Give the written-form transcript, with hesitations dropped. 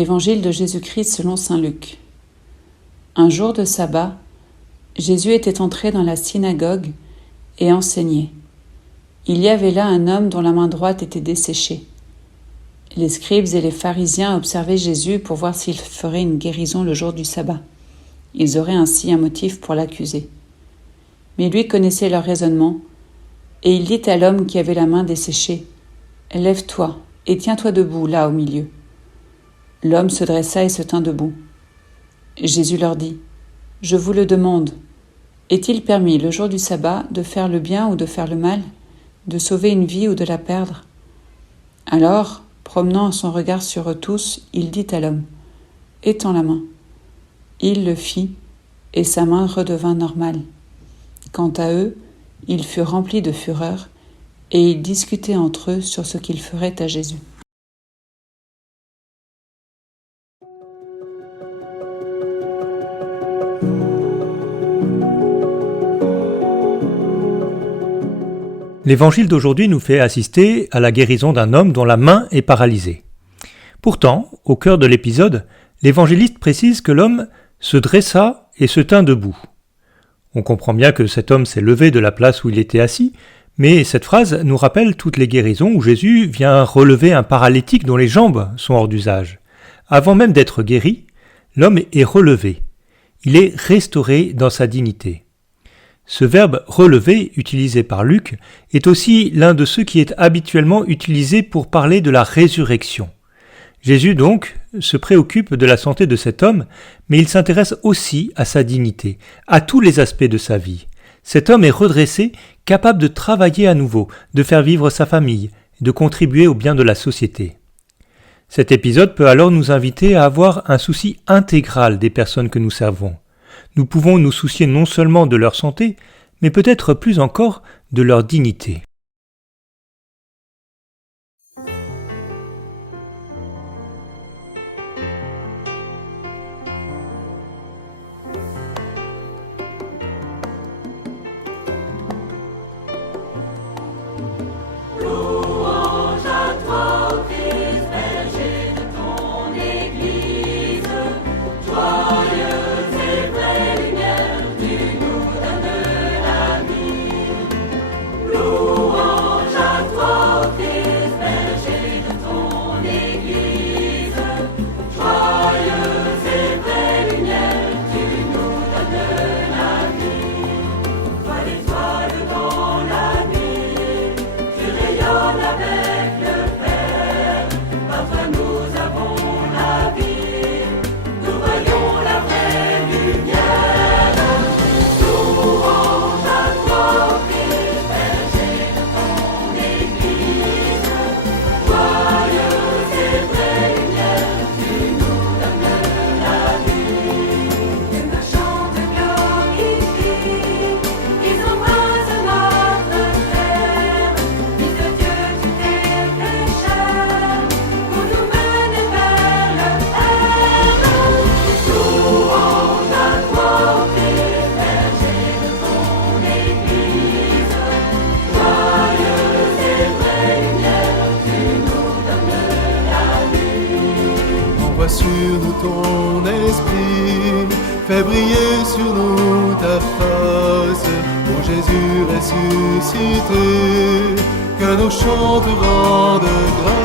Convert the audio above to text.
Évangile de Jésus-Christ selon saint Luc. Un jour de sabbat, Jésus était entré dans la synagogue et enseignait. Il y avait là un homme dont la main droite était desséchée. Les scribes et les pharisiens observaient Jésus pour voir s'il ferait une guérison le jour du sabbat. Ils auraient ainsi un motif pour l'accuser. Mais lui connaissait leur raisonnement, et il dit à l'homme qui avait la main desséchée, « Lève-toi et tiens-toi debout là au milieu. » L'homme se dressa et se tint debout. Jésus leur dit, « Je vous le demande, est-il permis le jour du sabbat de faire le bien ou de faire le mal, de sauver une vie ou de la perdre ?» Alors, promenant son regard sur eux tous, il dit à l'homme, « Étends la main. » Il le fit, et sa main redevint normale. Quant à eux, ils furent remplis de fureur, et ils discutaient entre eux sur ce qu'ils feraient à Jésus. L'évangile d'aujourd'hui nous fait assister à la guérison d'un homme dont la main est paralysée. Pourtant, au cœur de l'épisode, l'évangéliste précise que l'homme se dressa et se tint debout. On comprend bien que cet homme s'est levé de la place où il était assis, mais cette phrase nous rappelle toutes les guérisons où Jésus vient relever un paralytique dont les jambes sont hors d'usage. Avant même d'être guéri, l'homme est relevé. Il est restauré dans sa dignité. Ce verbe « relever » utilisé par Luc est aussi l'un de ceux qui est habituellement utilisé pour parler de la résurrection. Jésus donc se préoccupe de la santé de cet homme, mais il s'intéresse aussi à sa dignité, à tous les aspects de sa vie. Cet homme est redressé, capable de travailler à nouveau, de faire vivre sa famille, de contribuer au bien de la société. Cet épisode peut alors nous inviter à avoir un souci intégral des personnes que nous servons. Nous pouvons nous soucier non seulement de leur santé, mais peut-être plus encore de leur dignité. Sur nous ton esprit, fais briller sur nous ta face, ô Jésus ressuscité, que nos chants te rendent grâce.